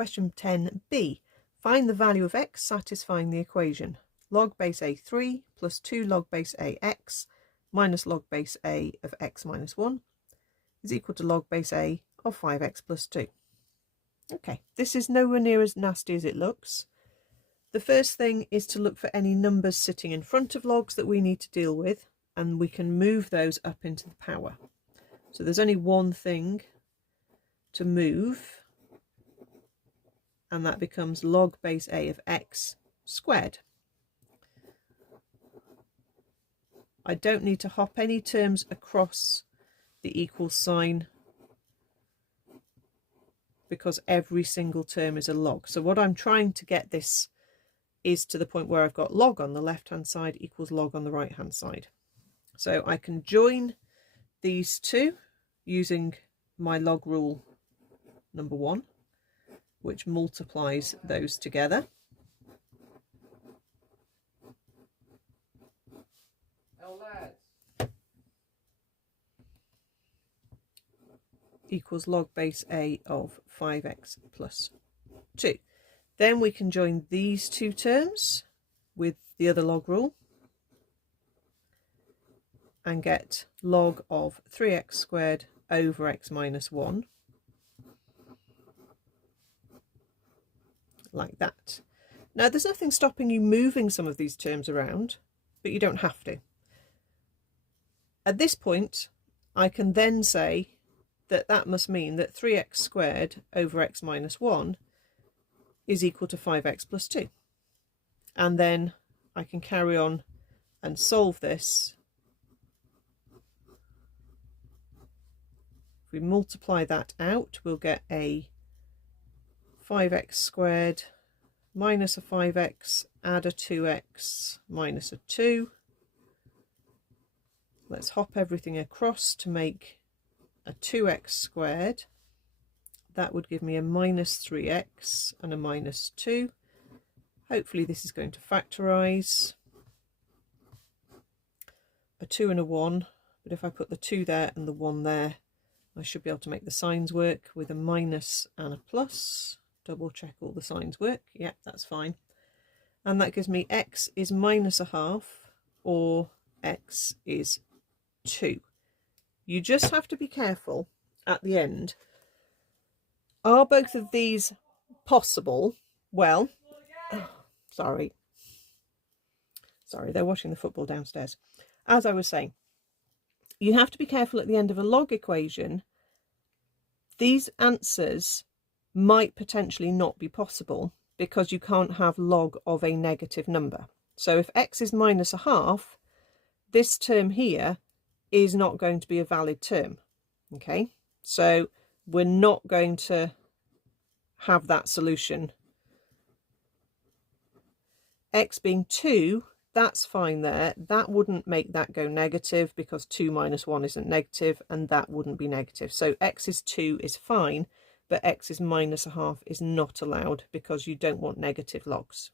Question 10b. Find the value of x satisfying the equation. Log base a3 plus 2 log base ax minus log base a of x minus 1 is equal to log base a of 5x plus 2. Okay, this is nowhere near as nasty as it looks. The first thing is to look for any numbers sitting in front of logs that we need to deal with, and we can move those up into the power. So there's only one thing to move, and that becomes log base a of x squared. I don't need to hop any terms across the equal sign because every single term is a log. So what I'm trying to get this is to the point where I've got log on the left hand side equals log on the right hand side. So I can join these two using my log rule number 1, which multiplies those together. Equals log base a of 5x plus 2. Then we can join these two terms with the other log rule and get log of 3x squared over x minus 1, like that. Now there's nothing stopping you moving some of these terms around, but you don't have to. At this point I can then say that that must mean that 3x squared over x minus 1 is equal to 5x plus 2. And then I can carry on and solve this. If we multiply that out, we'll get a 5x squared minus a 5x, add a 2x minus a 2. Let's hop everything across to make a 2x squared. That would give me a minus 3x and a minus 2. Hopefully this is going to factorise. A 2 and a 1, but if I put the 2 there and the 1 there, I should be able to make the signs work with a minus and a plus. Double check all the signs work. Yep, that's fine. And that gives me x is minus a half, or x is 2. You just have to be careful at the end. Are both of these possible? Well, sorry, they're watching the football downstairs. As I was saying, you have to be careful at the end of a log equation. These answers might potentially not be possible because you can't have log of a negative number. So if x is minus a half, this term here is not going to be a valid term. Okay, so we're not going to have that solution. X being 2, that's fine there. That wouldn't make that go negative because 2 minus 1 isn't negative, and that wouldn't be negative. So x is 2 is fine, but x is minus a half is not allowed because you don't want negative logs.